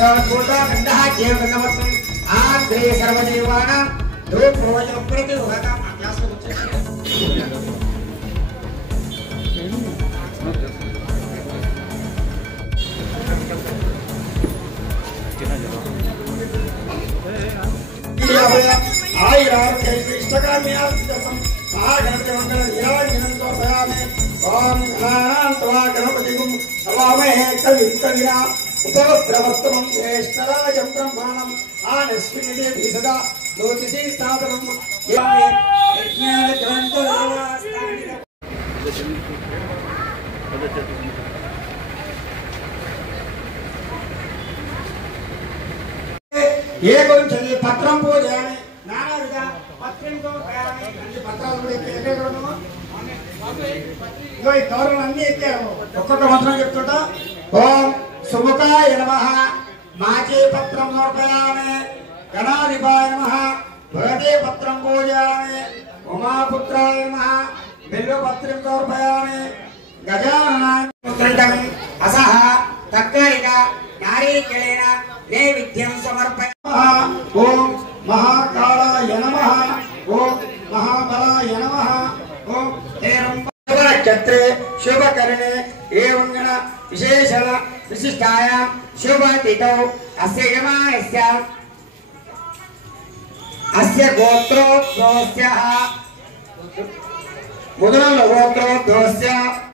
सर्वभूता गन्धः जीवगन्धवत्तम् आग्रे सर्वजीवानां धूपवजप्रति उभताम् इष्टकाम्यार्थं महागणपतिमङ्गल निराजनं समर्पयामि। ओम गणानां गणपतिं हवामहे कविं कविना उपद्रवस्तमं ज्येष्ठराजं ब्रह्माणं आनस्मिन्निधि सदा ज्योतिषी स्थापनं ये कोई चलिए पत्रम पूजयामि नाना विधा पत्रम को प्रयामि अन्य पत्राలు కూడా ఎక్కేయడము ఇగో ఈ కవర్లు అన్నీ ఎక్కాము ఒక్కొక్క మంత్రం చెప్తుంటా ఓం సుముఖాయ నమః మాచే పత్రం సమర్పయామి గణాధిపాయ నమః భగవతే పత్రం పూజయామి ఉమాపుత్రాయ నమః బిల్వ పత్రం సమర్పయామి గజాననాయ పుత్రం అసహ తక్కరిక నారీకేళేన नैवेद्यं समर्पयामः। ओम महाकालाय नमः ओम महाबलाय नमः ओम नक्षत्रे शुभकरणे एवं गण विशेषण विशिष्टायां शुभतिथौ अस्य यमानस्य अस्य गोत्रोद्भवस्य मुद्रल गोत्रोद्भवस्य